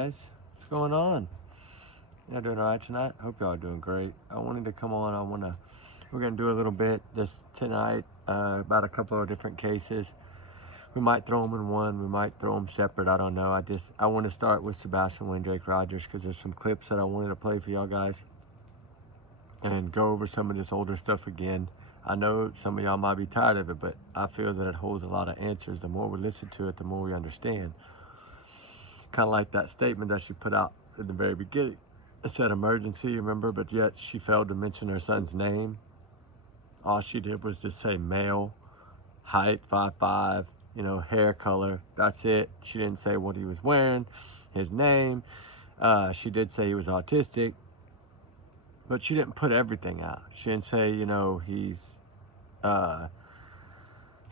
Guys, what's going on? Y'all doing alright tonight? Hope y'all are doing great. I wanted to come on. We're gonna do a little bit this tonight about a couple of different cases. We might throw them in one. We might throw them separate. I don't know. I want to start with Sebastian Wayne Drake Rogers because there's some clips that I wanted to play for y'all guys and go over some of this older stuff again. I know some of y'all might be tired of it, but I feel that it holds a lot of answers. The more we listen to it, the more we understand. Kind of like that statement that she put out in the very beginning. It said emergency, remember, but yet she failed to mention her son's name. All she did was just say male, height 5'5", hair color. That's it. She didn't say what he was wearing, his name. She did say he was autistic, but she didn't put everything out. She didn't say,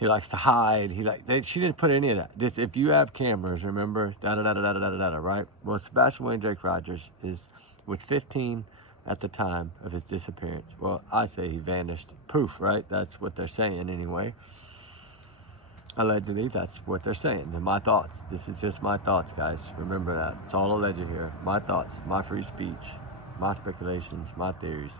he likes to hide. She didn't put any of that. Just if you have cameras, remember, right? Well, Sebastian Wayne Drake Rogers was 15 at the time of his disappearance. Well, I say he vanished. Poof, right? That's what they're saying anyway. Allegedly, that's what they're saying. And my thoughts. This is just my thoughts, guys. Remember that. It's all alleged here. My thoughts, my free speech, my speculations, my theories.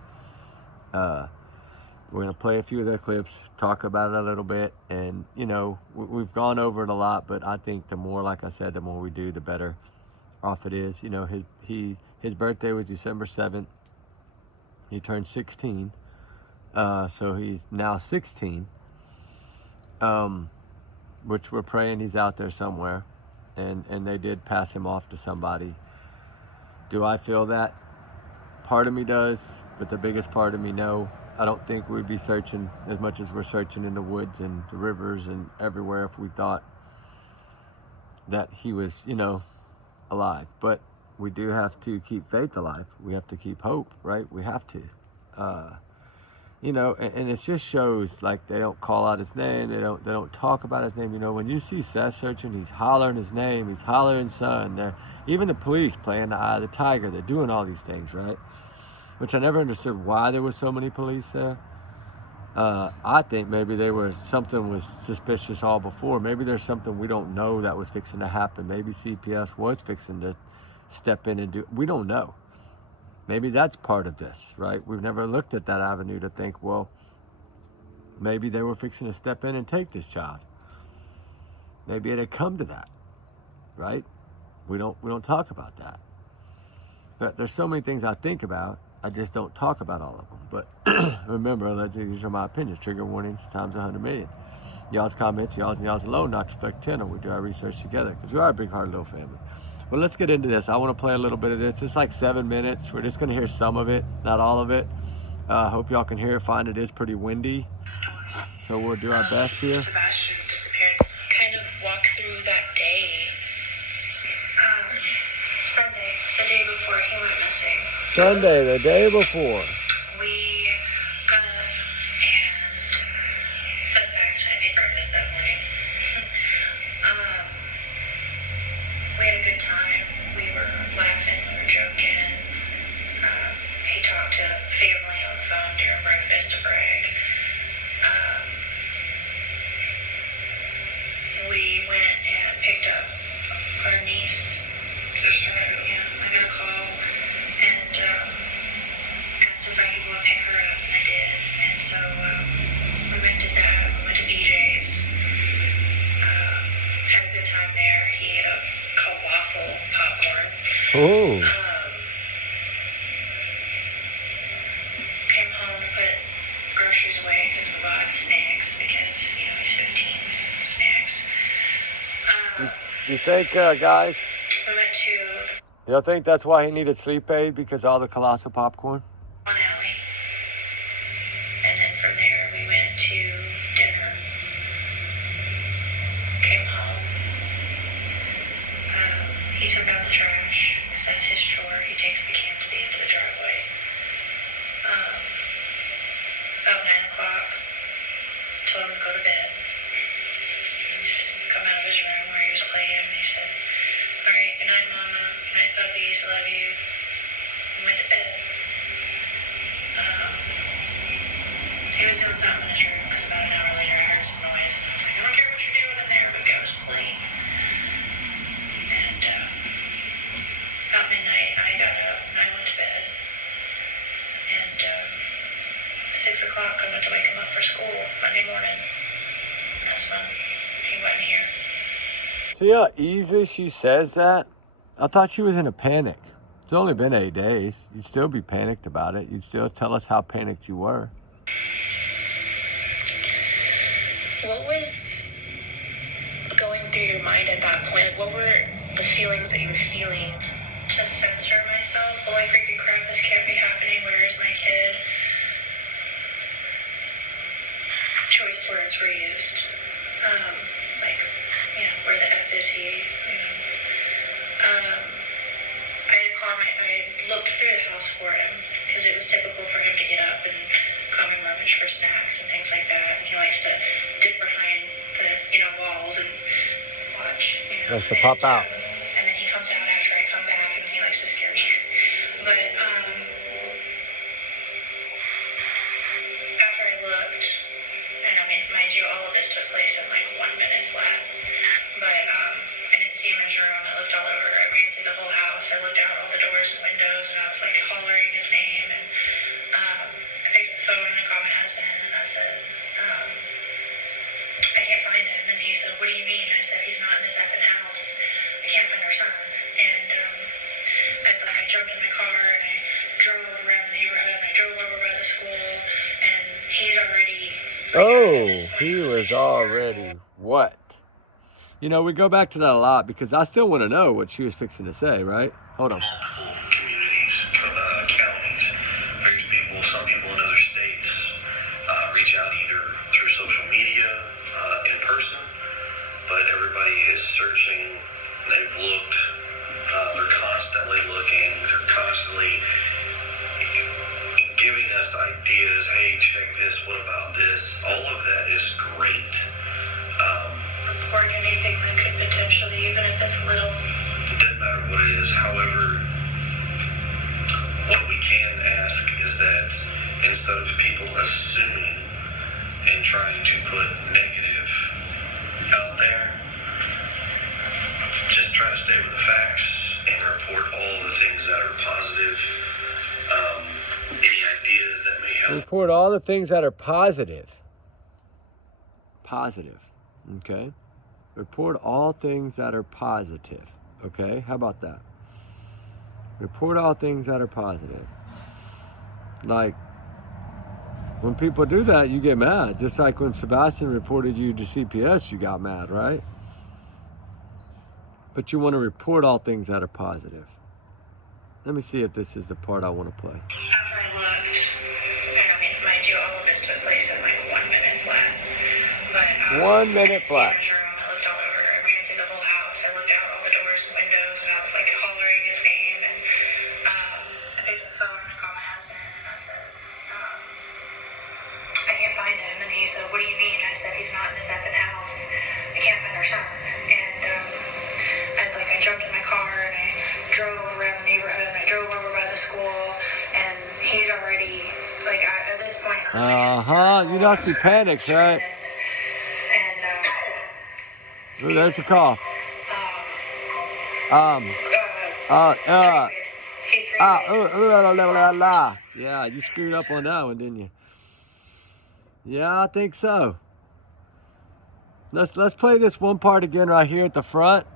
We're going to play a few of their clips, talk about it a little bit, and, we've gone over it a lot, but I think the more, like I said, the more we do, the better off it is. His birthday was December 7th. He turned 16, so he's now 16, which we're praying he's out there somewhere, and they did pass him off to somebody. Do I feel that? Part of me does, but the biggest part of me, no. I don't think we'd be searching as much as we're searching in the woods and the rivers and everywhere if we thought that he was, alive. But we do have to keep faith alive. We have to keep hope, right? We have to. And it just shows like they don't call out his name. They don't talk about his name. When you see Seth searching, he's hollering his name. He's hollering son. Even the police playing the eye of the tiger. They're doing all these things, right? Which I never understood why there were so many police there. I think maybe something was suspicious all before. Maybe there's something we don't know that was fixing to happen. Maybe CPS was fixing to step in and do. We don't know. Maybe that's part of this, right? We've never looked at that avenue to think, well, maybe they were fixing to step in and take this child. Maybe it had come to that, right? We don't talk about that. But there's so many things I think about. I just don't talk about all of them. But remember, allegedly, these are my opinions. Trigger warnings times 100 million. Y'all's comments, y'all's alone, not reflect channel. We do our research together because we are a big heart little family. Well, let's get into this. I want to play a little bit of this. It's like 7 minutes. We're just going to hear some of it, not all of it. Hope y'all can hear it fine. It is pretty windy, so we'll do our best here. Sebastian's disappearance. Kind of walk through that day. Sunday, the day before he went missing. Sunday, the day before. We got up and, fun fact, I made breakfast that morning. We had a good time. We were laughing, we were joking. He talked to family on the phone during breakfast to brag. We went and picked up our niece. Yeah, I got a call and asked if I could go and pick her up, and I did. And so we went and did that. We went to BJ's. Had a good time there. He ate a colossal popcorn. Oh. Came home, put groceries away because we bought snacks because, he's 15. Snacks. You think, guys? We went to Y'all think that's why he needed sleep aid, because all the colossal popcorn? one alley. And then from there we went to dinner. Came home. He took out the trash. Because that's his chore. He takes the can to the end of the driveway. About 9 o'clock. Told him to go to bed. He's come out of his room where he was playing. He said, "All right, good night, Mama. Good night, puppies. Love you." He went to bed. He was doing something in his room because about an hour later I heard some noise. I was like, "I don't care what you're doing in there, but go to sleep." And o'clock. I went to wake him up for school Monday morning. And that's when he wasn't here. See how easy she says that? I thought she was in a panic. It's only been 8 days. You'd still be panicked about it. You'd still tell us how panicked you were. What was going through your mind at that point? Like, what were the feelings that you were feeling? To censor myself. Holy freaking crap, this can't be happening. Where is my kid? Choice words were used. Like, where the F is he? I looked through the house for him because it was typical for him to get up and come and rummage for snacks and things like that. And he likes to dip behind the, walls and watch. Likes to pop out. And then he comes out after I come back and he likes to scare me. But after I looked, and mind you, all of this took place in like 1 minute flat. But I didn't see him in his room. I looked all over. I ran through the whole house. I looked out all the doors and windows, and I was like hollering his name. And I picked up the phone and I called my husband, and I said, I can't find him. And he said, what do you mean? I said, he's not in this effing house. I can't find our son. And I jumped in my car and I drove around the neighborhood and I drove over by the school, and he's already. He was already what? We go back to that a lot because I still want to know what she was fixing to say, right? Hold on. Multiple communities, counties, various people, some people in other states reach out either through social media, in person, but everybody is searching. They've looked. They're constantly looking. They're constantly giving us ideas. Hey, check this. What about this? All of that is great. Report anything that could potentially, even if it's little. It doesn't matter what it is. However, what we can ask is that instead of people assuming and trying to put negative out there, just try to stay with the facts and report all the things that are positive. Any ideas that may help. Report all the things that are positive. Positive. Okay? Report all things that are positive. Okay? How about that? Report all things that are positive. Like, when people do that, you get mad. Just like when Sebastian reported you to CPS, you got mad, right? But you want to report all things that are positive. Let me see if this is the part I want to play. After I looked, and mind you, all of this took place in like 1 minute flat. But 1 minute flat. I looked all over. I ran through the whole house. I looked out all the doors and windows, and I was like hollering his name. And I picked up the phone and I called my husband, and I said, I can't find him. And he said, what do you mean? I said, he's not in this effing house. I can't find our son. And I jumped in my car and I drove around the neighborhood and I drove over by the school, and he's already at this point. You know she panics, right? Ooh, there's the cough. Yeah, you screwed up on that one, didn't you? Yeah, I think so. Let's play this one part again right here at the front.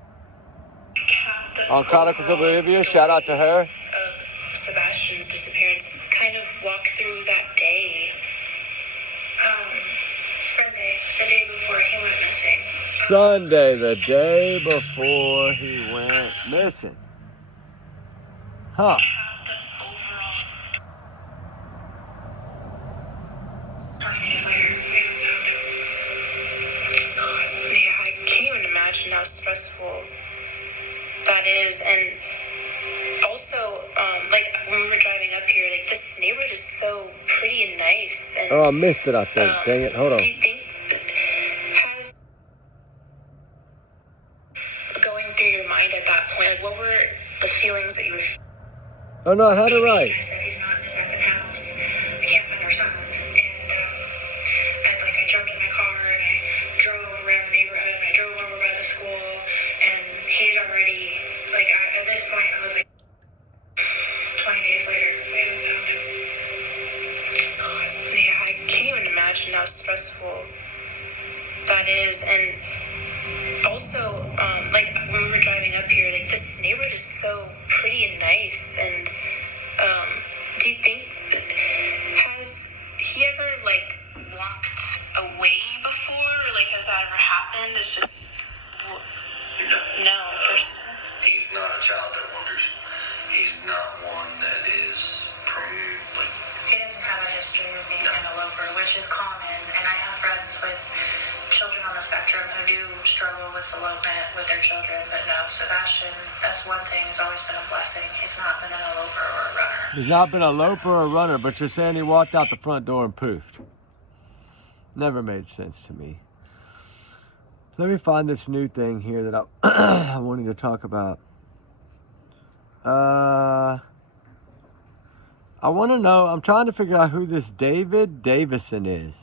On Chronicles of Olivia, shout out to her. Of Sebastian's disappearance, kind of walk through that day. Sunday, the day before he went missing. Sunday, the day before he went missing. Huh. I can't even imagine how stressful that is. And also, when we were driving up here, this neighborhood is so pretty and nice. And, I missed it, I think. Dang it, hold on. Do you think has going through your mind at that point, what were the feelings that you were feeling? Oh no, I had it right. I said, he's not in this effing house. I can't find our son. And I jumped in my car and I drove around the neighborhood and I drove over by the school, and he's already at this point I was 20 days later we haven't found him. God, yeah, I can't stressful that is. And also, like when we were driving up here, like this neighborhood is so pretty and nice. And do you think, has he ever like walked away before? Like, has that ever happened? It's just no. First, He's not a child that wanders. He's not one that is like. he doesn't have a history of being an eloper, which is common. And I have friends with children on the spectrum who do struggle with elopement with their children. But no, Sebastian, that's one thing. It's always been a blessing. He's not been an eloper or a runner. He's not been a loper or a runner, but you're saying he walked out the front door and poofed. Never made sense to me. Let me find this new thing here that I wanted to talk about. I want to know, I'm trying to figure out who this David Davison is.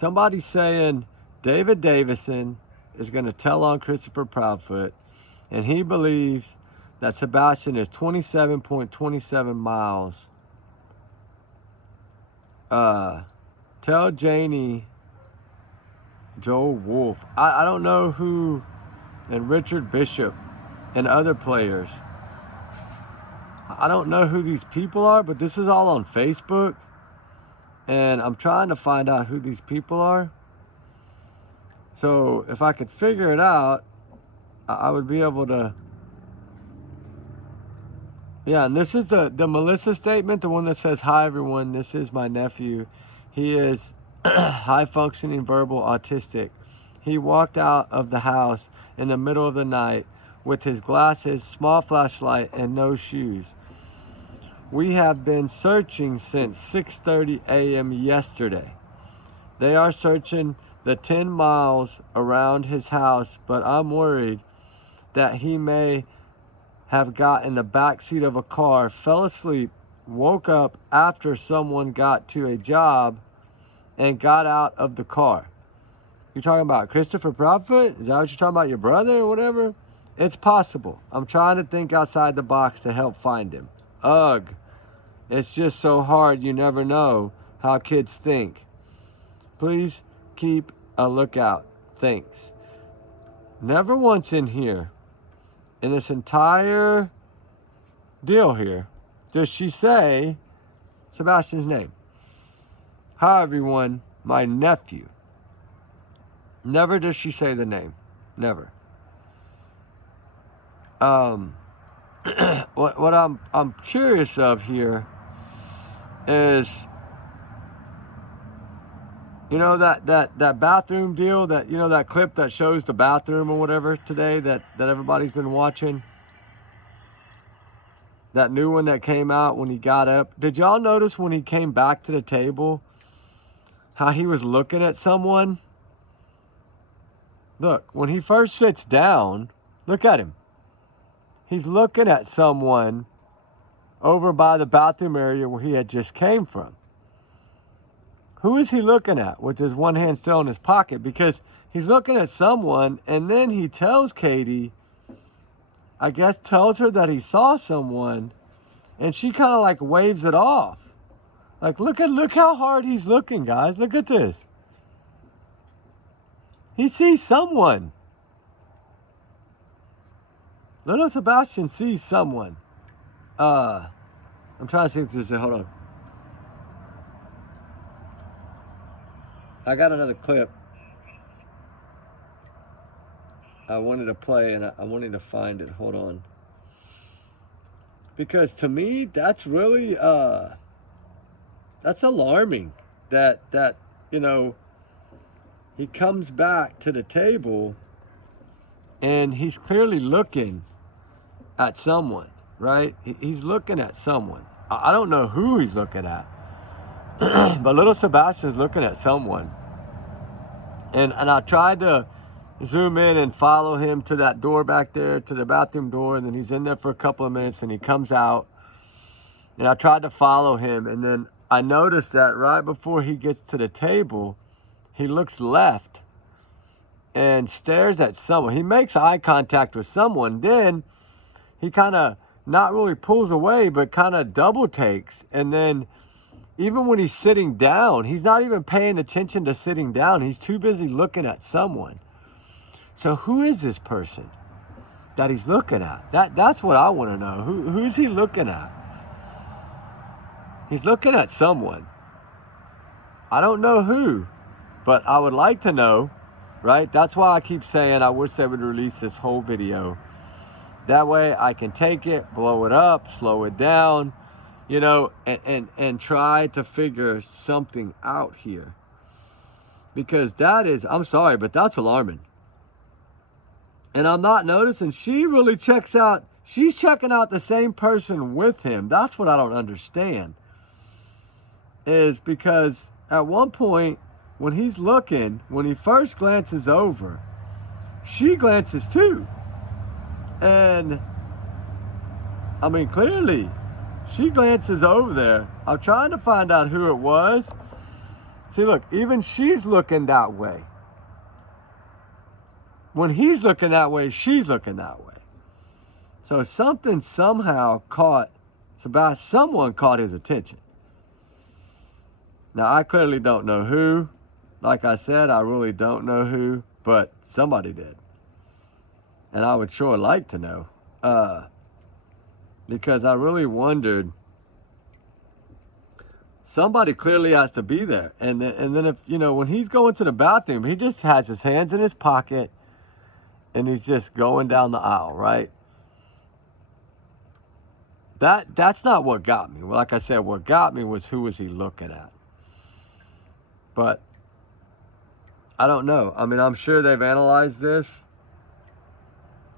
Somebody's saying David Davison is going to tell on Christopher Proudfoot, and he believes that Sebastian is 27.27 miles. Tell Janie Joel Wolf. I don't know who, and Richard Bishop and other players. I don't know who these people are, but this is all on Facebook. And I'm trying to find out who these people are. So if I could figure it out, I would be able to. Yeah, and this is the Melissa statement, the one that says, "Hi everyone, this is my nephew. He is high functioning verbal autistic. He walked out of the house in the middle of the night with his glasses, small flashlight, and no shoes. We have been searching since 6:30 a.m. yesterday. They are searching the 10 miles around his house, but I'm worried that he may have got in the back seat of a car, fell asleep, woke up after someone got to a job, and got out of the car." You're talking about Christopher Proudfoot? Is that what you're talking about, your brother or whatever? It's possible. I'm trying to think outside the box to help find him. Ugh. It's just so hard. You never know how kids think. Please keep a lookout. Thanks. Never once in here, in this entire deal here, does she say Sebastian's name. Hi everyone, my nephew. Never does she say the name. Never. What I'm curious of here is, you know, that bathroom deal, that, you know, that clip that shows the bathroom or whatever today that everybody's been watching, that new one that came out when he got up. Did y'all notice when he came back to the table how he was looking at someone? Look, when he first sits down, look at him. He's looking at someone over by the bathroom area where he had just came from. Who is he looking at with his one hand still in his pocket? Because he's looking at someone, and then he tells Katie, I guess tells her that he saw someone, and she kind of like waves it off. Like, look how hard he's looking, guys. Look at this. He sees someone. Little Sebastian sees someone. I'm trying to see if there's a, hold on. I got another clip I wanted to play, and I wanted to find it. Hold on. Because to me, that's really, that's alarming that, you know, he comes back to the table and he's clearly looking at someone, right? He's looking at someone. I don't know who he's looking at, but little Sebastian's looking at someone. And I tried to zoom in and follow him to that door back there, to the bathroom door, and then he's in there for a couple of minutes and he comes out. And I tried to follow him, and then I noticed that right before he gets to the table, he looks left and stares at someone. He makes eye contact with someone. Then he kind of not really pulls away, but kind of double takes. And then even when he's sitting down, he's not even paying attention to sitting down. He's too busy looking at someone. So who is this person that he's looking at? That's what I want to know. Who's he looking at? He's looking at someone. I don't know who, but I would like to know, right? That's why I keep saying I wish they would release this whole video. That way I can take it, blow it up, slow it down, you know, and try to figure something out here. Because that is, I'm sorry, but that's alarming. And I'm not noticing, she really checks out, she's checking out the same person with him. That's what I don't understand. Is because at one point, when he's looking, when he first glances over, she glances too. And, I mean, clearly, she glances over there. I'm trying to find out who it was. See, look, even she's looking that way. When he's looking that way, she's looking that way. So something somehow caught Sebastian, someone caught his attention. Now, I clearly don't know who. Like I said, I really don't know who, but somebody did. And I would sure like to know. Because I really wondered, somebody clearly has to be there. And then if, you know, when he's going to the bathroom, he just has his hands in his pocket and he's just going down the aisle, right? That's not what got me. Well, like I said, what got me was who was he looking at. But I don't know. I mean, I'm sure they've analyzed this.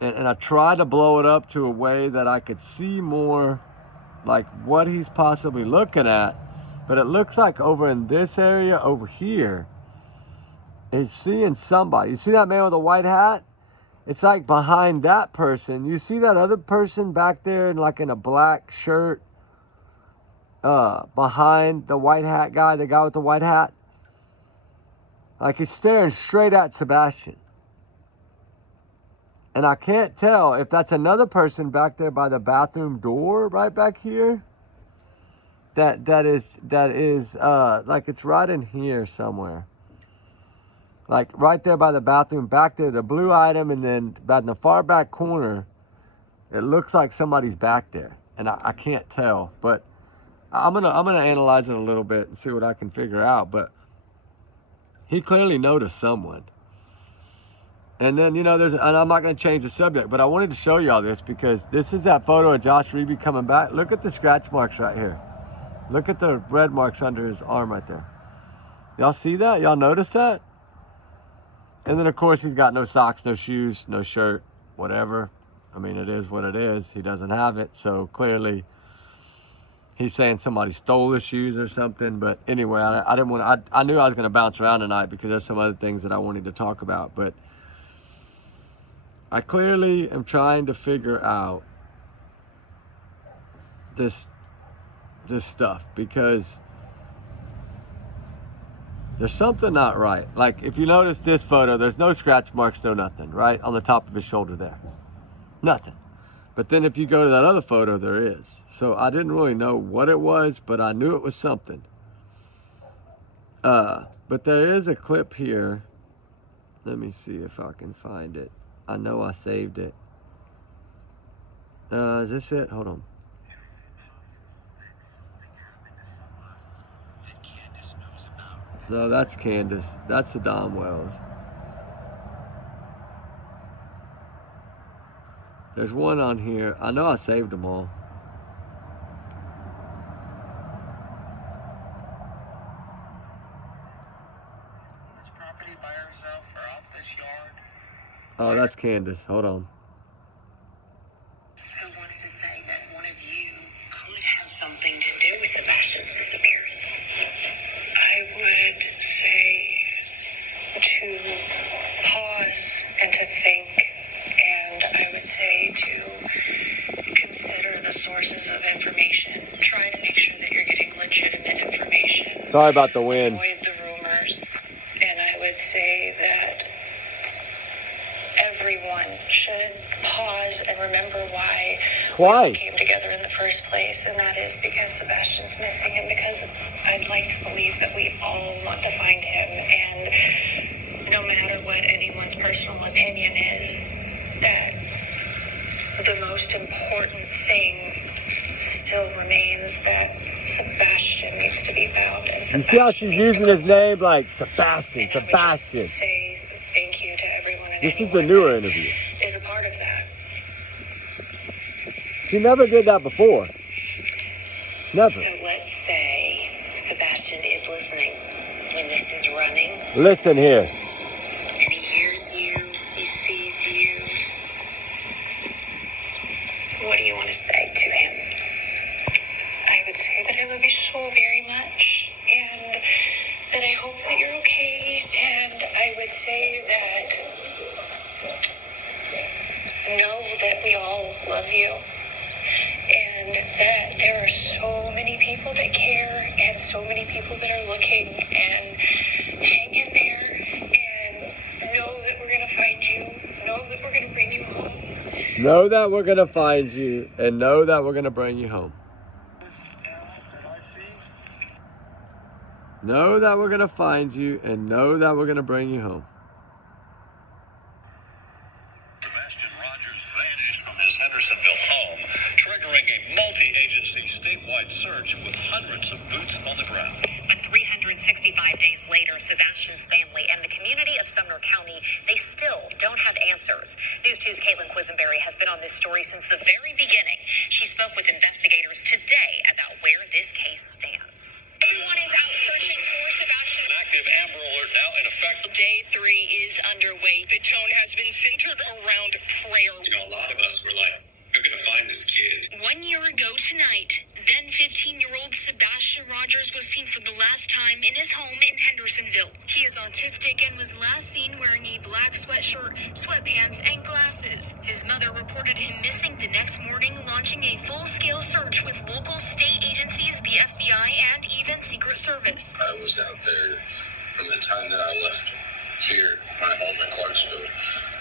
And I tried to blow it up to a way that I could see more like what he's possibly looking at. But it looks like over in this area over here, he's seeing somebody. You see that man with a white hat? It's like behind that person. You see that other person back there in like in a black shirt behind the white hat guy, the guy with the white hat? Like he's staring straight at Sebastian. And I can't tell if that's another person back there by the bathroom door right back here. That is like it's right in here somewhere. Like right there by the bathroom, back there, the blue item, and then about in the far back corner, it looks like somebody's back there. And I can't tell, but I'm gonna analyze it a little bit and see what I can figure out. But he clearly noticed someone. And then, you know, and I'm not going to change the subject, but I wanted to show y'all this because this is that photo of Josh Reeby coming back. Look at the scratch marks right here. Look at the red marks under his arm right there. Y'all see that? Y'all notice that? And then, of course, he's got no socks, no shoes, no shirt, whatever. I mean, it is what it is. He doesn't have it. So clearly, he's saying somebody stole his shoes or something. But anyway, I didn't want to, I knew I was going to bounce around tonight because there's some other things that I wanted to talk about. But I clearly am trying to figure out this stuff because there's something not right. Like if you notice this photo, there's no scratch marks, no nothing, right? On the top of his shoulder there. Nothing. But then if you go to that other photo, there is. So I didn't really know what it was, but I knew it was something. But there is a clip here. Let me see if I can find it. I know I saved it. Is this it? Hold on. No, that's Candace. That's the Dom Wells. There's one on here. I know I saved them all. This property by herself or off this yard? Oh, that's Candace. Hold on. Who wants to say that one of you could have something to do with Sebastian's disappearance? I would say to pause and to think, and I would say to consider the sources of information. Try to make sure that you're getting legitimate information. Sorry about the wind. Avoid the rumors. And I would say that everyone should pause and remember why we all came together in the first place, and that is because Sebastian's missing, and because I'd like to believe that we all want to find him, and no matter what anyone's personal opinion is, that the most important thing still remains that Sebastian needs to be found. And You see how she's using his name like Sebastian, and Sebastian. I would just say thank you to everyone and This is anyone the newer that interview. is a part of that. She never did that before. Never. So let's say Sebastian is listening when this is running. Listen here. And he hears you, he sees you. What do you want to say to him? I would say that I love you so very much, and that I hope that you're okay, and I would say that know that we all love you, and that there are so many people that care, and so many people that are looking, and hang in there, and know that we're going to find you, know that we're going to bring you home. Know that we're going to find you, and know that we're going to bring you home. Know that we're going to find you, and know that we're going to bring you home. Sebastian Rogers vanished from his Hendersonville home, triggering a multi-agency statewide search with hundreds of boots on the ground. But 365 days later, Sebastian's family and the community of Sumner County, they still don't have answers. News 2's Caitlin Quisenberry has been on this story since the very beginning. She spoke with investigators today about where this case stands. Everyone is out searching for Sebastian. An active Amber Alert now in effect. Day 3 is underway. The tone has been centered around prayer. You know, a lot of us were like, we're going to find this kid. 1 year ago tonight, then 15-year-old Sebastian Rogers was seen for the last time in his home in Hendersonville. He is autistic and was last seen wearing a black sweatshirt, sweatpants, and glasses. His mother reported him missing the next morning, launching a full-scale search with local state agencies, the FBI, and even Secret Service. I was out there from the time that I left here, my home in Clarksville.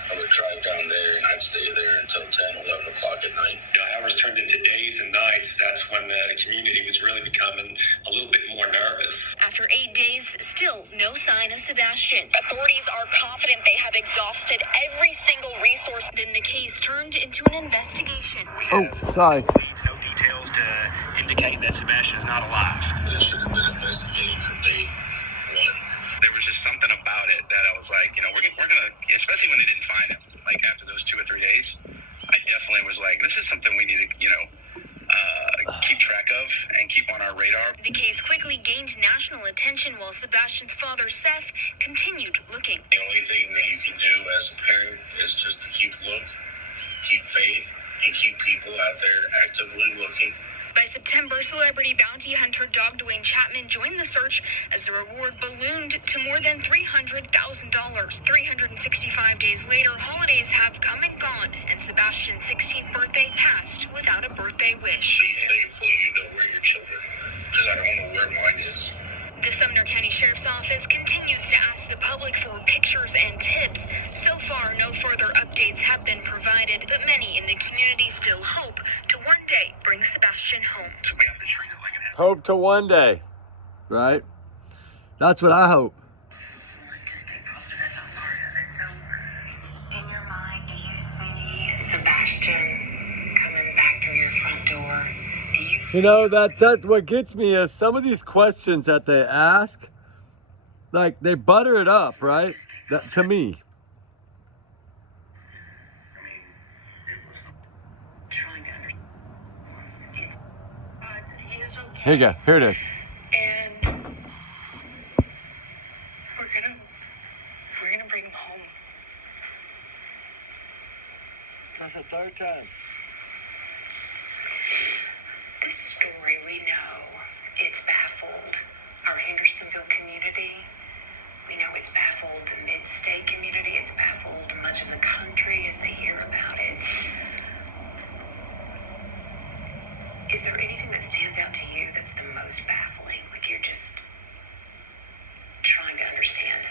I would drive down there and I'd stay there until 10, 11 o'clock at night. You know, hours turned into days and nights. That's when the community was really becoming a little bit more nervous. After 8 days, still no sign of Sebastian. Authorities are confident they have exhausted every single resource. Then the case turned into an investigation. Oh, sorry. No details to indicate that Sebastian is not alive. This should have been investigated from day one. There was just something about it that I was like, you know, we're gonna, especially when they didn't find him, like after those 2 or 3 days, I definitely was like, this is something we need to, you know, keep track of and keep on our radar. The case quickly gained national attention while Sebastian's father, Seth, continued looking. The only thing that you can do as a parent is just to keep faith, and keep people out there actively looking. By September, celebrity bounty hunter Dog Dwayne Chapman joined the search as the reward ballooned to more than $300,000. 365 days later, holidays have come and gone, and Sebastian's 16th birthday passed without a birthday wish. Be thankful you know where your children are, because I don't know where mine is. The Sumner County Sheriff's Office continues to ask the public for pictures and tips. So far, no further updates have been provided, but many in the community still hope to one day bring Sebastian home. So we have to treat it like an Hope to one day. Right? That's what I hope. To stay positive, that's all part of it. So, in your mind, do you see Sebastian coming back through your front door? Do you You know, that's what gets me is some of these questions that they ask, like they butter it up, right? That, to me. trying to understand? He is okay. Here you go. Here it is. And we're gonna bring him home. That's the third time. This story, we know it's baffled our Hendersonville community. We know it's baffled the mid-state community. It's baffled much of the country as they hear about it. Is there anything that stands out to you that's the most baffling? Like you're just trying to understand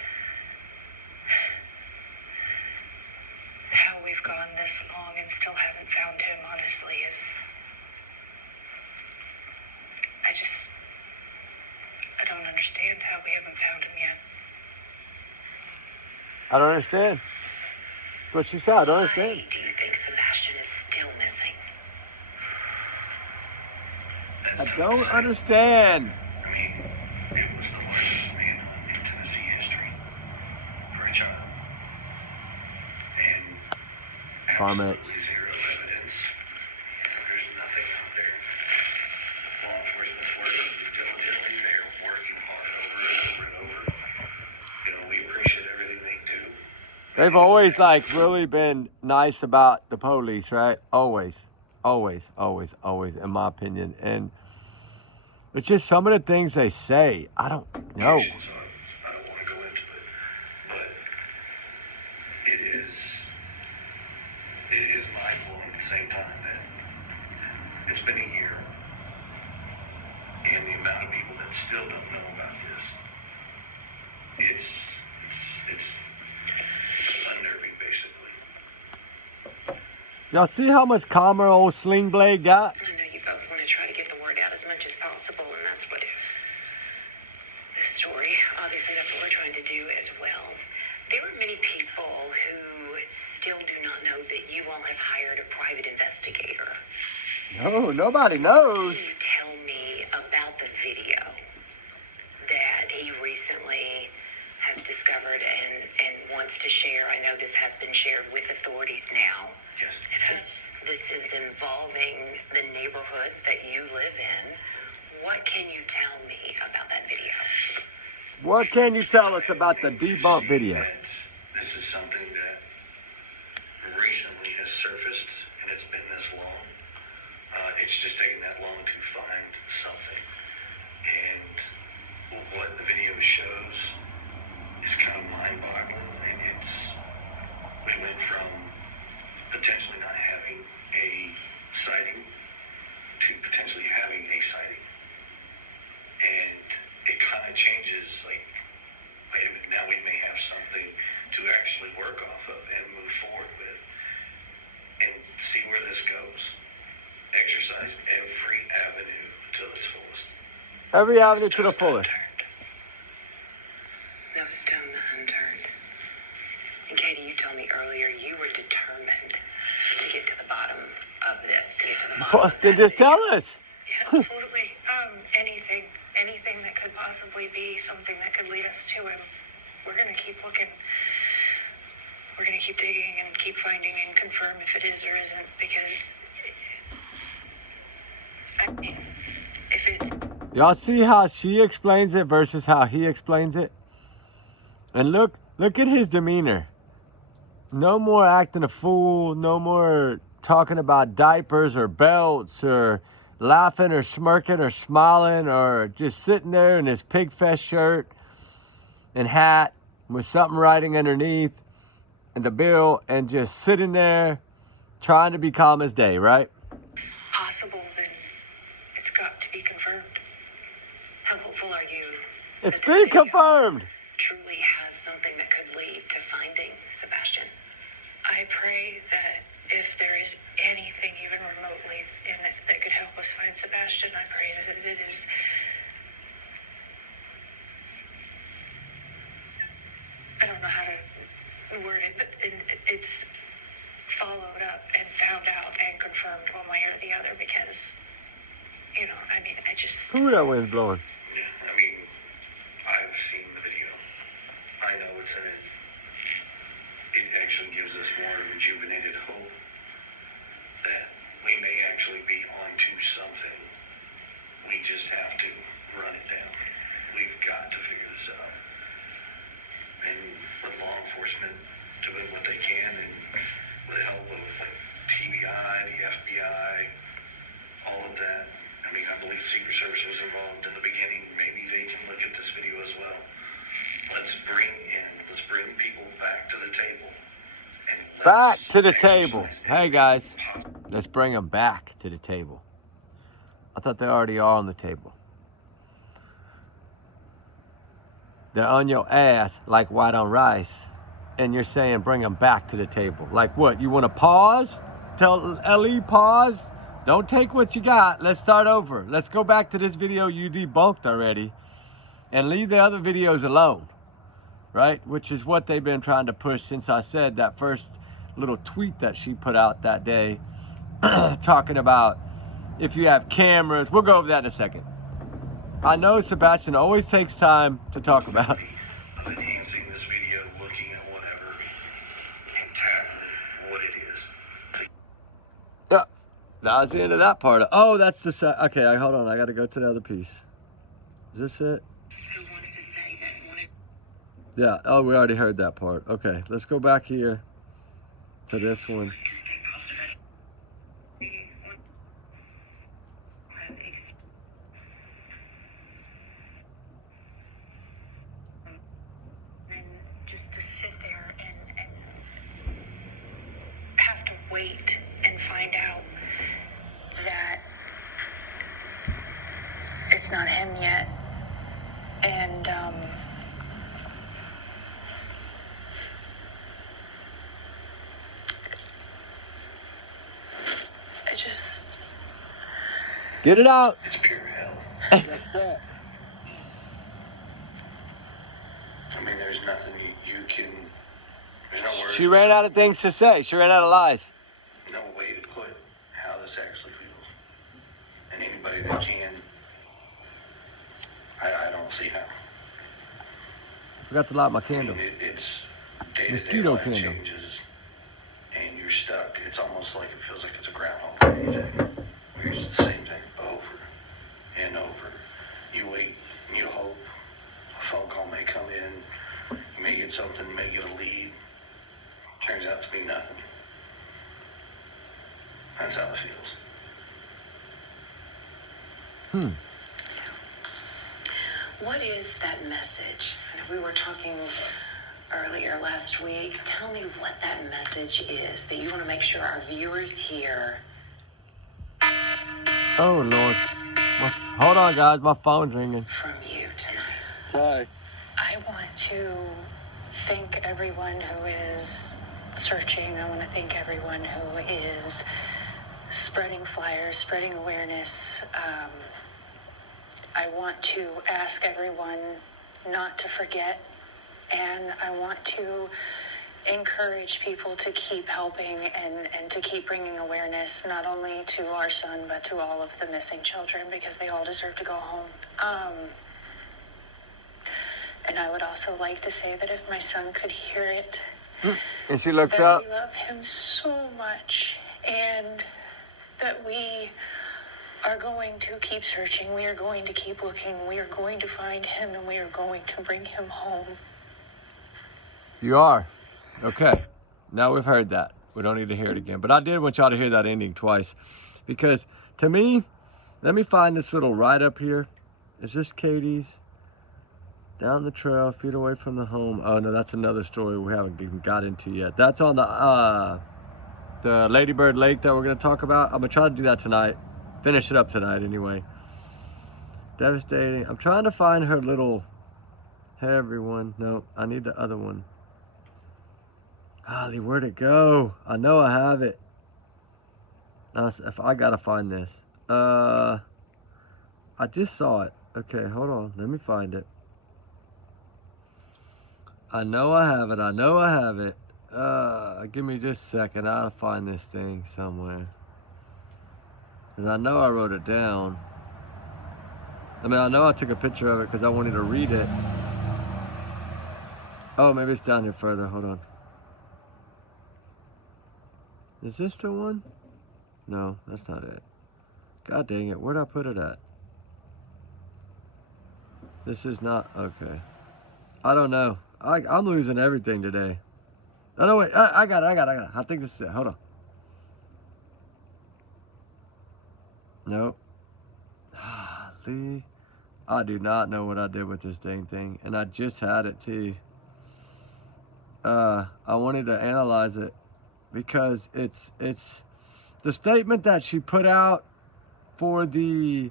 how we've gone this long and still haven't found him, honestly, is I don't understand. That's what she said. I don't understand. Why do you think Sebastian is still missing? I don't understand. I mean, it was the largest manhunt in Tennessee history for a child. And Farmex. absolutely zero evidence. There's nothing out there. Law enforcement's working diligently. They're working hard over and over and over. You know, we appreciate everything they do. They've always like really been nice about the police, right? Always, in my opinion. And it's just some of the things they say. I don't know. So I don't want to go into it, but it is mind-blowing at the same time that it's been a year, and the amount of people that still don't know about this, it's unnerving, basically. Y'all see how much calmer old Sling Blade got? I know you both want to try to get the word out as much as possible, and that's what this story, obviously that's what we're trying to do as well. There are many people who still do not know that you all have hired a private investigator. No, nobody knows. Can you tell me about the video that he recently has discovered and wants to share? I know this has been shared with authorities now. Yes. This is involving the neighborhood that you live in. What can you tell me about that video? What can you tell us about the debunked video? This is something that recently has surfaced, and it's been this long. It's just taken that long to find something. And what the video shows is kind of mind-boggling. And we went from potentially not having a sighting to potentially having a sighting. And it kind of changes, like, wait a minute, now we may have something to actually work off of and move forward with and see where this goes. Exercise every avenue to its fullest. Every avenue to the fullest. No stone unturned. And Katie, you told me earlier you were determined to get to the bottom of this, to get to the bottom Well, of then that just tell video. us. Yeah, absolutely. Anything that could possibly be something that could lead us to him. We're gonna keep looking. We're gonna keep digging and keep finding and confirm if it is or isn't, because I mean, if it's Y'all see how she explains it versus how he explains it? And look at his demeanor. No more acting a fool. No more talking about diapers or belts or laughing or smirking or smiling or just sitting there in his pigfest shirt and hat with something writing underneath and the bill and just sitting there trying to be calm as day, right? possible, then it's got to be confirmed. How hopeful are you It's that this been video confirmed. truly has something that could lead to finding Sebastian? I pray that if there is anything even remotely in it that could help us find Sebastian, I pray that it is I don't know how to word it, but it's followed up and found out and confirmed one way or the other, because, you know, I mean, I just... Who that wind's blowing? Yeah, I mean, I've seen the video. I know it's in it. It actually gives us more rejuvenated hope that we may actually be onto something. We just have to run it down. We've got to figure this out. And with law enforcement doing what they can, and with the help of like TBI, the FBI, all of that. I mean, I believe Secret Service was involved in the beginning. Maybe they can look at this video as well. Let's bring people back to the table. And Back to the table. Hey guys, let's bring them back to the table. I thought they already are on the table. They're on your ass like white on rice, and you're saying bring them back to the table. Like what? You want to pause? Tell LE pause? Don't take what you got. Let's start over. Let's go back to this video you debunked already and leave the other videos alone. right? Which is what they've been trying to push since I said that first little tweet that she put out that day, talking about if you have cameras. We'll go over that in a second. I know Sebastian always takes time to talk about. I'm enhancing this video, looking at whatever, and tackling what it is. Yeah, that's the end of that part. Oh, that's the okay. Hold on, I got to go to the other piece. Is this it? Who wants to say that one of Yeah. Oh, we already heard that part. Okay, let's go back here to this one. to stay positive? And just to sit there and have to wait and find out that it's not him yet. And I just, Get it out. It's pure hell. That's that. I mean, there's nothing you can, there's no words. She ran out of things to say. She ran out of lies. No way to put how this actually feels. And anybody that can, I don't see how. Forgot to light my I candle. mean, it's day-to-day Mosquito life candle. changes, and you're stuck. It's almost like it feels like it's a Groundhog Day, where it's the same thing over and over. You wait and you hope a phone call may come in, you may get something, you may get a lead. Turns out to be nothing. That's how it feels. What is that message? And we were talking earlier last week. Tell me what that message is that you want to make sure our viewers hear. Oh Lord. Hold on, guys. My phone's ringing. From you tonight. Sorry. I want to thank everyone who is searching. I want to thank everyone who is spreading flyers, spreading awareness. I want to ask everyone not to forget, and I want to encourage people to keep helping and to keep bringing awareness, not only to our son, but to all of the missing children, because they all deserve to go home. And I would also like to say that if my son could hear it, And she looks that up. we love him so much, and that we are going to keep searching, we are going to keep looking, we are going to find him, and we are going to bring him home. You are. Okay. Now we've heard that. We don't need to hear it again. But I did want y'all to hear that ending twice. Because to me, let me find this little write-up here. Is this Katie's? Down the trail, feet away from the home. Oh no, that's another story we haven't even got into yet. That's on the Lady Bird Lake that we're going to talk about. I'm going to try to do that tonight. Finish it up tonight anyway. Devastating. I'm trying to find her little... Hey everyone. No, I need the other one. Holly, where'd it go? I know I have it. If I gotta find this. I just saw it. Okay, hold on. Let me find it. I know I have it. I know I have it. Give me just a second. I'll find this thing somewhere. Because I know I wrote it down. I mean, I know I took a picture of it because I wanted to read it. Oh, maybe it's down here further. Hold on. Is this the one? No, that's not it. God dang it. Where'd I put it at? This is not... Okay. I don't know. I'm losing everything today. Oh, no, wait. I got it. I think this is it. Hold on. Nope. See? I do not know what I did with this dang thing. And I just had it, too. I wanted to analyze it. Because it's the statement that she put out for the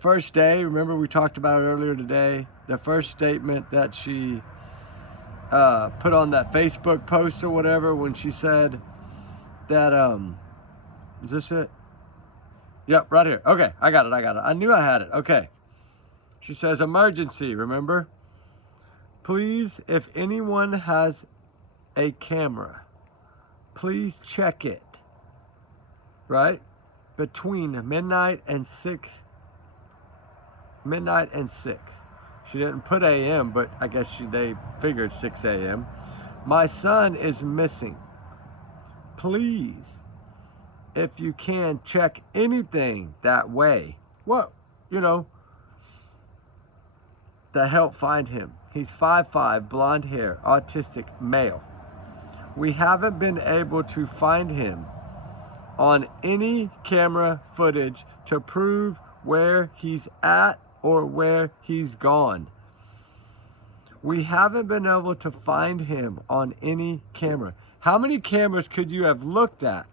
first day. Remember we talked about it earlier today. The first statement that she put on that Facebook post or whatever when she said that is this it? Yep, right here. Okay, I got it. I knew I had it. Okay. She says emergency, remember? Please, if anyone has a camera, please check it, right? Between midnight and 6. She didn't put a.m., but I guess they figured 6 a.m. My son is missing. Please, if you can, check anything that way. Well, to help find him. He's 5'5", blonde hair, autistic, male. We haven't been able to find him on any camera footage to prove where he's at or where he's gone. We haven't been able to find him on any camera. How many cameras could you have looked at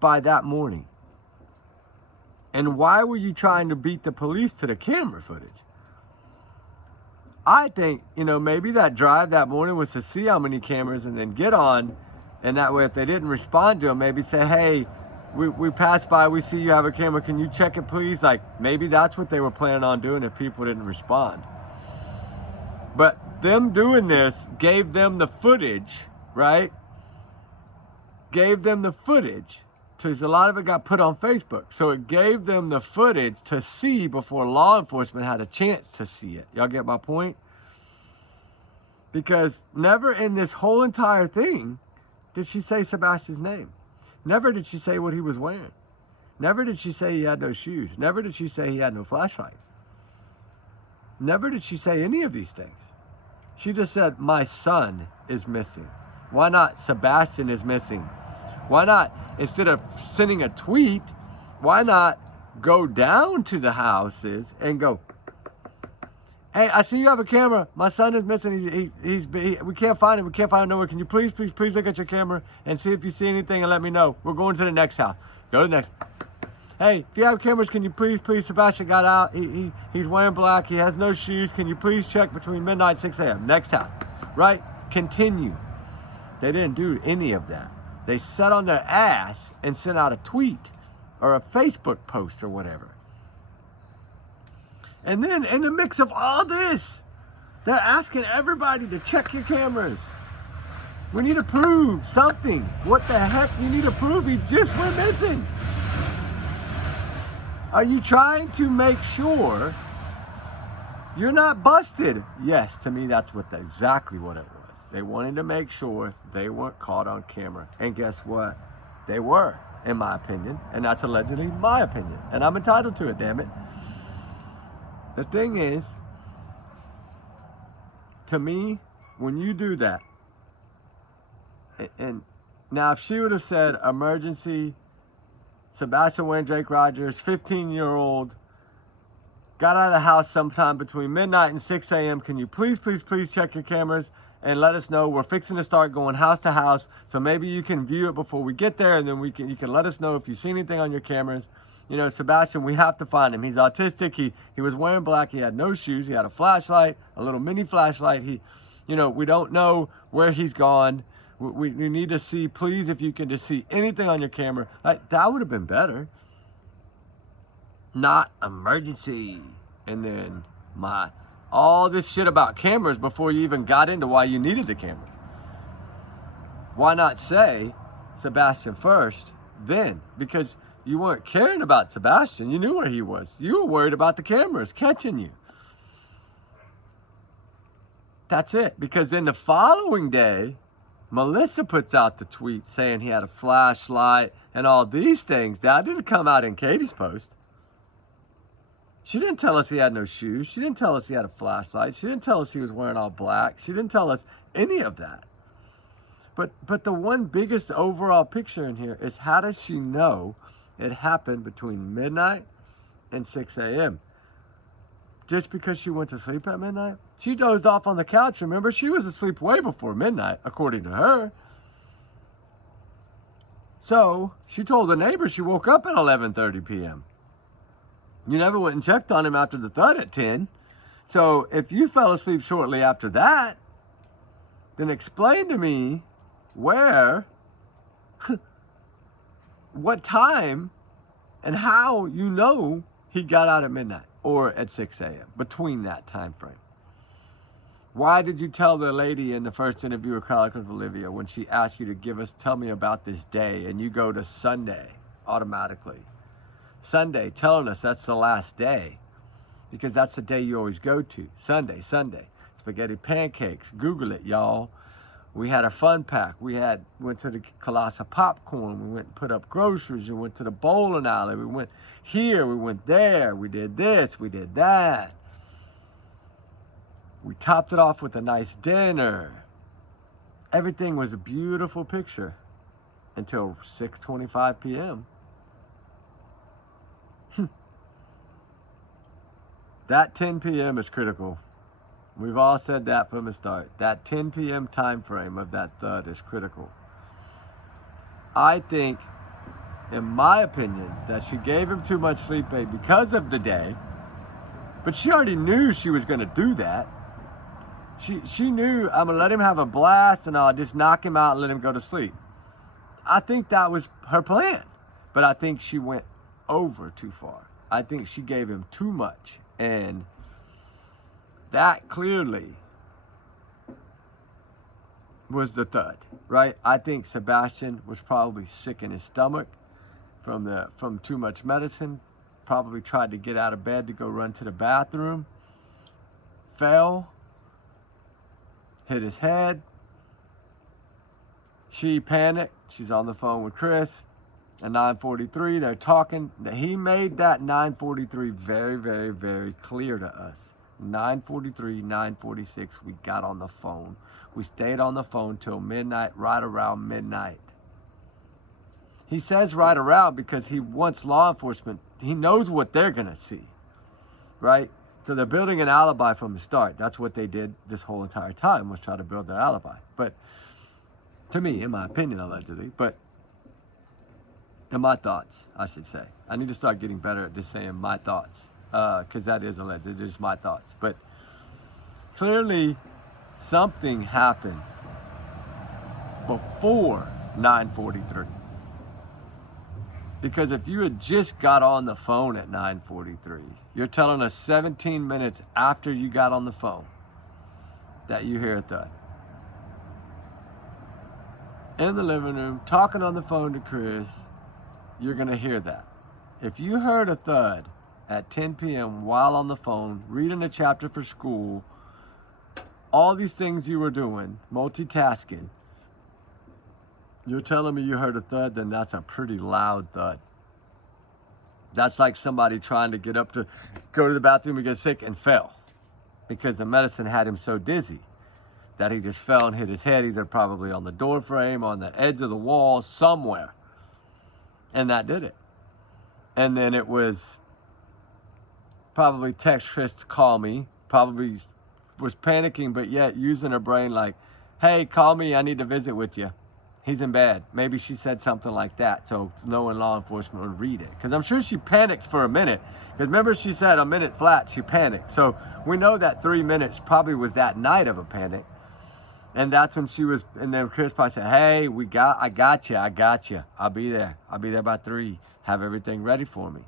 by that morning? And why were you trying to beat the police to the camera footage? I think, maybe that drive that morning was to see how many cameras and then get on. And that way, if they didn't respond to him, maybe say, hey, we passed by, we see you have a camera, can you check it, please? Like, maybe that's what they were planning on doing if people didn't respond. But them doing this gave them the footage, right? Gave them the footage. Because a lot of it got put on Facebook. So it gave them the footage to see before law enforcement had a chance to see it. Y'all get my point? Because never in this whole entire thing did she say Sebastian's name. Never did she say what he was wearing. Never did she say he had no shoes. Never did she say he had no flashlight. Never did she say any of these things. She just said, my son is missing. Why not Sebastian is missing? Why not, instead of sending a tweet, why not go down to the houses and go, hey, I see you have a camera. My son is missing. We can't find him. We can't find him nowhere. Can you please look at your camera and see if you see anything and let me know. We're going to the next house. Go to the next. Hey, if you have cameras, can you please, Sebastian got out. He's wearing black. He has no shoes. Can you please check between midnight and 6 a.m. Next house. Right? Continue. They didn't do any of that. They sat on their ass and sent out a tweet or a Facebook post or whatever. And then in the mix of all this, they're asking everybody to check your cameras. We need to prove something. What the heck you need to prove? He just went missing. Are you trying to make sure you're not busted? Yes, to me that's exactly what it was. They wanted to make sure they weren't caught on camera. And guess what? They were, in my opinion. And that's allegedly my opinion. And I'm entitled to it, damn it. The thing is, to me, when you do that, and now if she would have said, emergency, Sebastian Wayne Drake Rogers, 15-year-old, got out of the house sometime between midnight and 6 a.m. Can you please check your cameras and let us know? We're fixing to start going house to house, so maybe you can view it before we get there, and then you can let us know if you see anything on your cameras. Sebastian, we have to find him. He's autistic. He was wearing black. He had no shoes. He had a flashlight, a little mini flashlight. We don't know where he's gone. We need to see, please, if you can just see anything on your camera. That would have been better. Not emergency. And then all this shit about cameras before you even got into why you needed the camera. Why not say Sebastian first, then? Because you weren't caring about Sebastian. You knew where he was. You were worried about the cameras catching you. That's it. Because then the following day, Melissa puts out the tweet saying he had a flashlight and all these things. That didn't come out in Katie's post. She didn't tell us he had no shoes. She didn't tell us he had a flashlight. She didn't tell us he was wearing all black. She didn't tell us any of that. But the one biggest overall picture in here is, how does she know it happened between midnight and 6 a.m.? Just because she went to sleep at midnight? She dozed off on the couch, remember? She was asleep way before midnight, according to her. So, she told the neighbor she woke up at 11:30 p.m. You never went and checked on him after the thud at 10. So, if you fell asleep shortly after that, then explain to me where, what time, and how you know he got out at midnight or at 6 a.m. between that time frame. Why did you tell the lady in the first interview with Chronicles of Olivia when she asked you to tell me about this day, and you go to Sunday automatically? Sunday, telling us that's the last day, because that's the day you always go to. Sunday. Spaghetti pancakes. Google it, y'all. We had a fun pack. Went to the Colossal Popcorn. We went and put up groceries. We went to the bowling alley. We went here. We went there. We did this. We did that. We topped it off with a nice dinner. Everything was a beautiful picture until 6:25 p.m. That 10 p.m. is critical. We've all said that from the start. That 10 p.m. time frame of that thud is critical. I think, in my opinion, that she gave him too much sleep aid because of the day, but she already knew she was going to do that. She knew, I'm going to let him have a blast and I'll just knock him out and let him go to sleep. I think that was her plan, but I think she went over too far. I think she gave him too much. And that clearly was the thud, right? I think Sebastian was probably sick in his stomach from too much medicine. Probably tried to get out of bed to go run to the bathroom. Fell. Hit his head. She panicked. She's on the phone with Chris. At 9:43, they're talking. He made that 9:43 very, very, very clear to us. 9:43, 9:46, we got on the phone. We stayed on the phone till midnight, right around midnight. He says right around because he wants law enforcement. He knows what they're going to see, right? So they're building an alibi from the start. That's what they did this whole entire time, was try to build their alibi. But to me, in my opinion, allegedly, but in my thoughts, I should say. I need to start getting better at just saying my thoughts, because that is alleged. It's just my thoughts. But clearly, something happened before 9:43. Because if you had just got on the phone at 9:43, you're telling us 17 minutes after you got on the phone that you hear a thud. In the living room, talking on the phone to Chris, you're going to hear that. If you heard a thud at 10 p.m. while on the phone, reading a chapter for school, all these things you were doing, multitasking, you're telling me you heard a thud, then that's a pretty loud thud. That's like somebody trying to get up to go to the bathroom and get sick and fell because the medicine had him so dizzy that he just fell and hit his head, either probably on the door frame, on the edge of the wall, somewhere. And that did it. And then it was probably text Chris to call me, probably was panicking, but yet using her brain like, hey, call me, I need to visit with you. He's in bed. Maybe she said something like that, so knowing law enforcement would read it. Because I'm sure she panicked for a minute. Because remember she said a minute flat, she panicked. So we know that 3 minutes probably was that night of a panic. And that's when she was, and then Chris probably said, hey, I got you. I'll be there by 3. Have everything ready for me.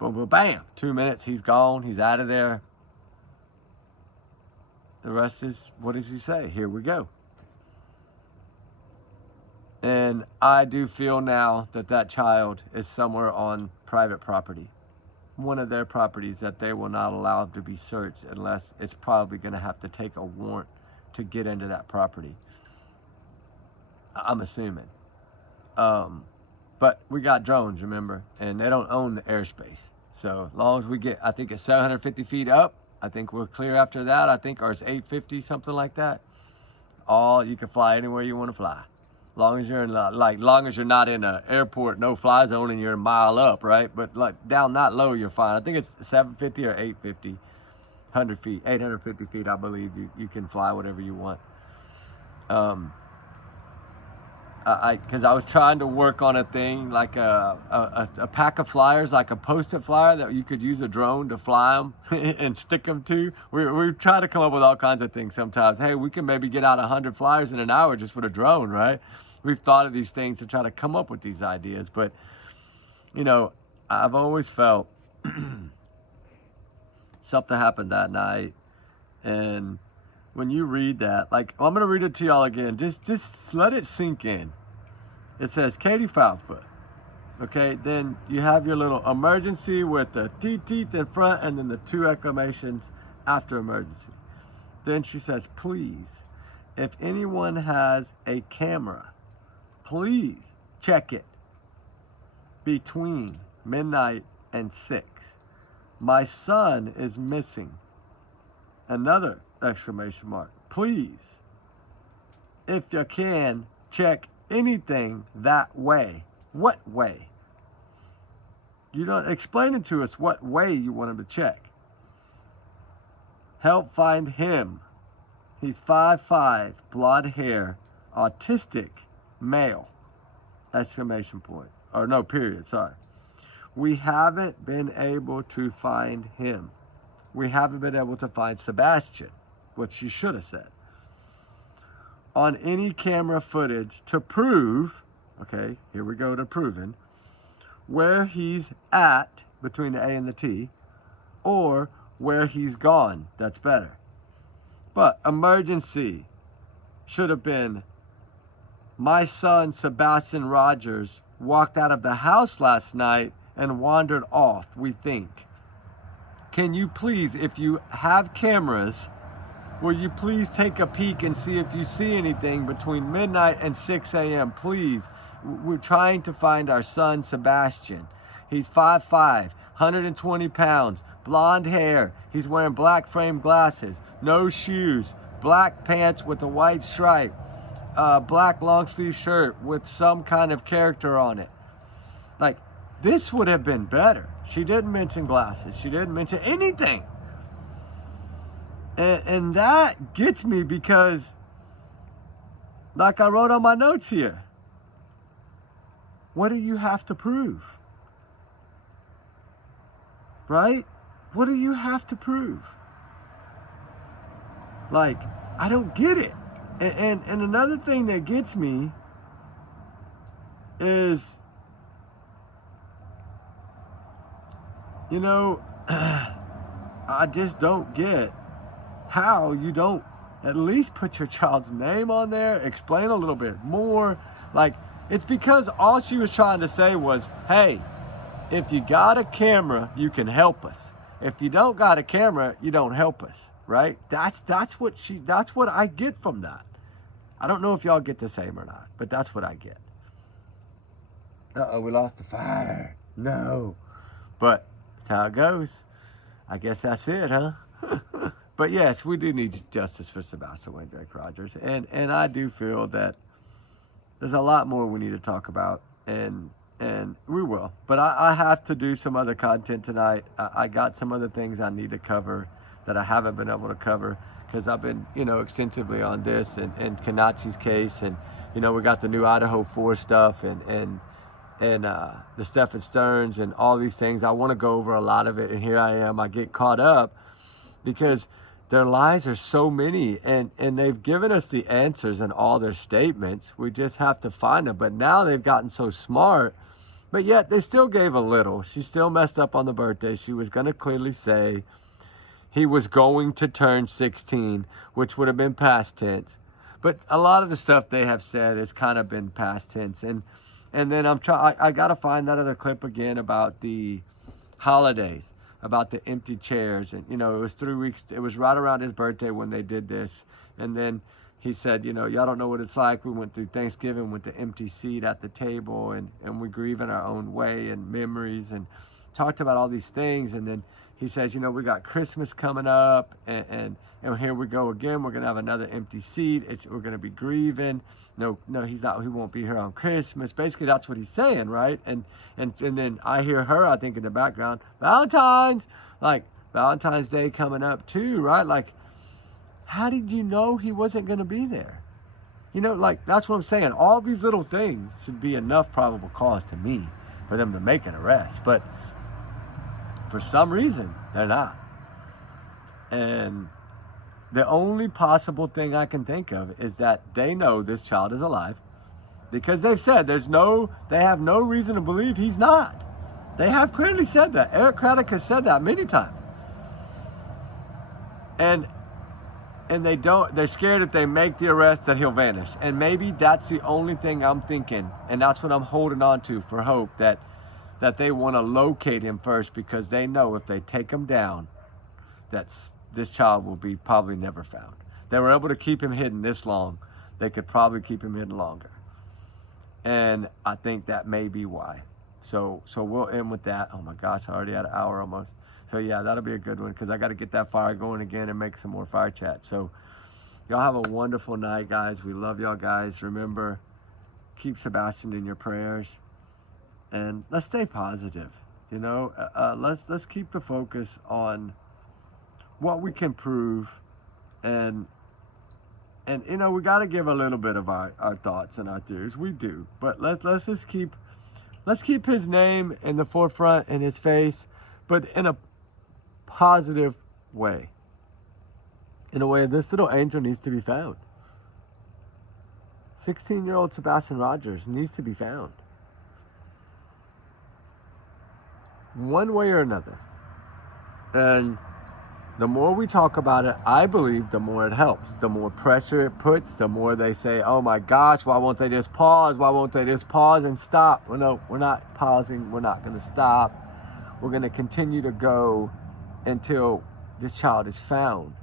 Boom, boom, bam. 2 minutes, he's gone, he's out of there. The rest is, what does he say? Here we go. And I do feel now that that child is somewhere on private property. One of their properties that they will not allow to be searched unless it's probably going to have to take a warrant to get into that property. I'm assuming. But we got drones, remember, and they don't own the airspace. So as long as we get, I think it's 750 feet up, I think we're clear after that. I think ours 850, something like that. You can fly anywhere you want to fly. Long as you're in, long as you're not in an airport, no fly zone, and you're a mile up, right? But like down that low, you're fine. I think it's 750 or 850, 100 feet, 850 feet, I believe you can fly whatever you want. Because I was trying to work on a thing like a pack of flyers, like a post-it flyer that you could use a drone to fly them and stick them to. We try to come up with all kinds of things sometimes. Hey, we can maybe get out 100 flyers in an hour just with a drone, right? We've thought of these things to try to come up with these ideas. But, you know, I've always felt something happened that night. And when you read that, like, I'm going to read it to y'all again. Just let it sink in. It says, Katie Foulfoot. Okay, then you have your little emergency with the teeth in front and then the 2 exclamations after emergency. Then she says, please, if anyone has a camera, please check it between midnight and 6. My son is missing. Another exclamation mark. Please, if you can, check anything that way. What way? You don't explain it to us what way you want him to check. Help find him. He's 5'5", blonde hair, autistic, male. Exclamation point. Or no, period, sorry. We haven't been able to find him. We haven't been able to find Sebastian, which you should have said. On any camera footage to prove, okay, here we go to proving, where he's at, between the A and the T, or where he's gone. That's better. But emergency should have been, my son Sebastian Rogers walked out of the house last night and wandered off, we think. Can you please, if you have cameras, will you please take a peek and see if you see anything between midnight and 6 a.m., please? We're trying to find our son, Sebastian. He's 5'5", 120 pounds, blonde hair. He's wearing black frame glasses, no shoes, black pants with a white stripe, black long sleeve shirt with some kind of character on it. Like, this would have been better. She didn't mention glasses. She didn't mention anything. And that gets me because, like I wrote on my notes here, what do you have to prove? Right? What do you have to prove? Like, I don't get it. And another thing that gets me is, you know, I just don't get how you don't at least put your child's name on there, explain a little bit more. Like, it's because all she was trying to say was, hey, if you got a camera, you can help us. If you don't got a camera, you don't help us, right? That's what I get from that. I don't know if y'all get the same or not, but that's what I get. Uh-oh, we lost the fire. No. But that's how it goes. I guess that's it, huh? But yes, we do need justice for Sebastian Wayne Drake Rogers. And I do feel that there's a lot more we need to talk about, and we will. But I have to do some other content tonight. I got some other things I need to cover that I haven't been able to cover because I've been, extensively on this and Kanachi's case, and, we got the new Idaho 4 stuff and the Stephen Stearns and all these things. I want to go over a lot of it, and here I am. I get caught up because their lies are so many, and they've given us the answers in all their statements. We just have to find them. But now they've gotten so smart, but yet they still gave a little. She still messed up on the birthday. She was going to clearly say he was going to turn 16, which would have been past tense. But a lot of the stuff they have said has kind of been past tense. And then I got to find that other clip again about the holidays, about the empty chairs. And, it was 3 weeks. It was right around his birthday when they did this. And then he said, y'all don't know what it's like. We went through Thanksgiving with the empty seat at the table, and we grieve in our own way and memories, and talked about all these things. And then he says, we got Christmas coming up, and here we go again. We're going to have another empty seat. We're going to be grieving. No, he's not. He won't be here on Christmas. Basically, that's what he's saying, right? And then I hear her, I think, in the background, Valentine's Day coming up too, right? Like, how did you know he wasn't going to be there? That's what I'm saying. All these little things should be enough probable cause to me for them to make an arrest. But for some reason, they're not. And the only possible thing I can think of is that they know this child is alive, because they've said they have no reason to believe he's not. They have clearly said that. Eric Craddock has said that many times. And and they're scared if they make the arrest that he'll vanish. And maybe that's the only thing I'm thinking, and that's what I'm holding on to for hope, that they want to locate him first, because they know if they take him down, that this child will be probably never found. They were able to keep him hidden this long. They could probably keep him hidden longer. And I think that may be why. So we'll end with that. Oh my gosh, I already had an hour almost. So yeah, that'll be a good one, because I got to get that fire going again and make some more fire chat. So y'all have a wonderful night, guys. We love y'all, guys. Remember, keep Sebastian in your prayers, and let's stay positive. You know, let's keep the focus on what we can prove, and you know, we got to give a little bit of our thoughts and our theories. We do, but let's just keep his name in the forefront, in his face, but in a positive way. In a way, this little angel needs to be found. 16-year-old Sebastian Rogers needs to be found. One way or another. And the more we talk about it, I believe the more it helps. The more pressure it puts, the more they say, oh my gosh, why won't they just pause? Why won't they just pause and stop? Well, no, we're not pausing. We're not going to stop. We're going to continue to go until this child is found,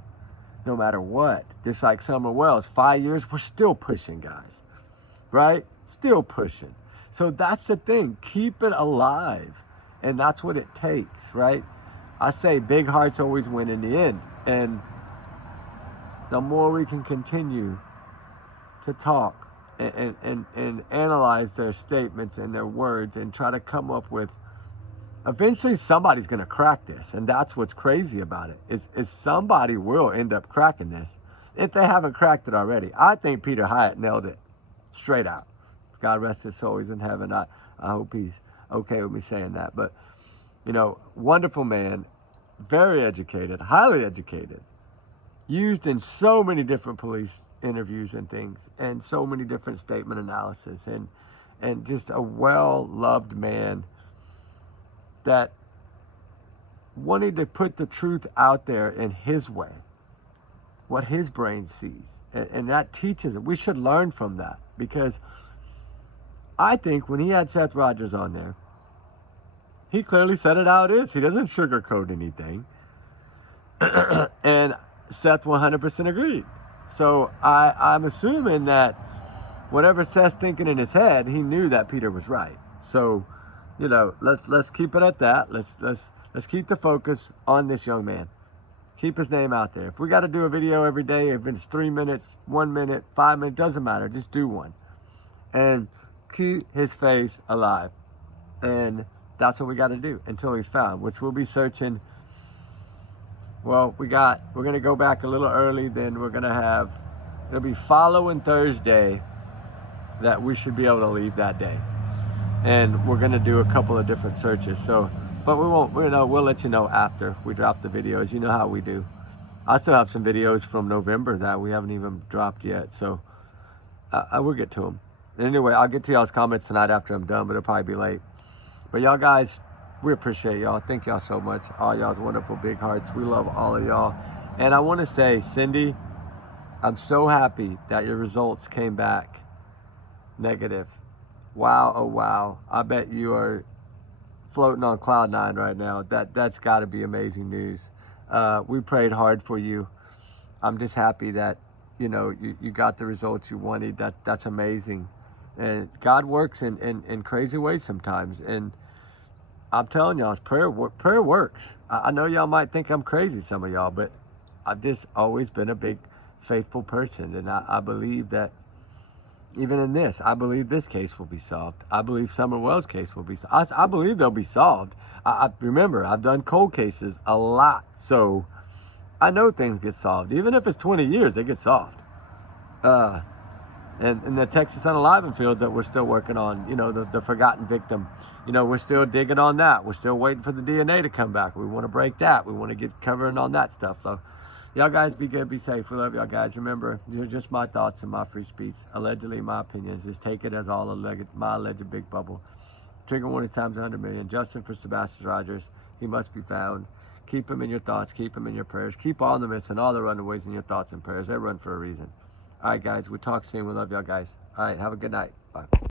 no matter what. Just like Summer Wells, 5 years, we're still pushing, guys, right? Still pushing. So that's the thing. Keep it alive. And that's what it takes, right? I say big hearts always win in the end. And the more we can continue to talk and analyze their statements and their words and try to come up with, eventually somebody's going to crack this. And that's what's crazy about it, is somebody will end up cracking this if they haven't cracked it already. I think Peter Hyatt nailed it straight out. God rest his soul, he's in heaven. I hope he's okay with me saying that. But, you know, wonderful man, very educated, highly educated, used in so many different police interviews and things, and so many different statement analysis, and just a well-loved man that wanted to put the truth out there in his way, what his brain sees, and that teaches it. We should learn from that, because I think when he had Seth Rogers on there, he clearly said it how it is. He doesn't sugarcoat anything. And Seth 100% agreed. So I'm assuming that whatever Seth's thinking in his head, he knew that Peter was right. So, you know, let's keep it at that. Let's keep the focus on this young man. Keep his name out there. If we got to do a video every day, if it's 3 minutes, 1 minute, 5 minutes, doesn't matter. Just do one. And keep his face alive. And that's what we got to do until he's found, which we'll be searching. Well, we're going to go back a little early. Then we're going to have, it'll be following Thursday that we should be able to leave that day. And we're going to do a couple of different searches. So, but we won't, we'll let you know after we drop the videos. You know how we do. I still have some videos from November that we haven't even dropped yet. So I will get to them. Anyway, I'll get to y'all's comments tonight after I'm done, but it'll probably be late. But y'all guys, we appreciate y'all. Thank y'all so much. All y'all's wonderful big hearts. We love all of y'all. And I want to say, Cindy, I'm so happy that your results came back negative. Wow, oh wow. I bet you are floating on cloud 9 right now. That's got to be amazing news. We prayed hard for you. I'm just happy that, you know, you got the results you wanted. That's amazing. And God works in crazy ways sometimes. And I'm telling y'all, prayer works. I know y'all might think I'm crazy, some of y'all, but I've just always been a big faithful person. And I believe that even in this, I believe this case will be solved. I believe Summer Wells' case will be solved. I believe they'll be solved. I remember, I've done cold cases a lot. So I know things get solved. Even if it's 20 years, they get solved. And the Texas Unalive fields that we're still working on, you know, the forgotten victim, you know, we're still digging on that. We're still waiting for the DNA to come back. We want to break that. We want to get covering on that stuff. So y'all guys be good, be safe. We love y'all guys. Remember, these are just my thoughts and my free speech. Allegedly, my opinions. Just take it as all my alleged big bubble. Trigger warning times 100 million. Justin for Sebastian Rogers. He must be found. Keep them in your thoughts. Keep them in your prayers. Keep all the missing, all the runaways in your thoughts and prayers. They run for a reason. All right, guys. We talk soon. We love y'all, guys. All right. Have a good night. Bye.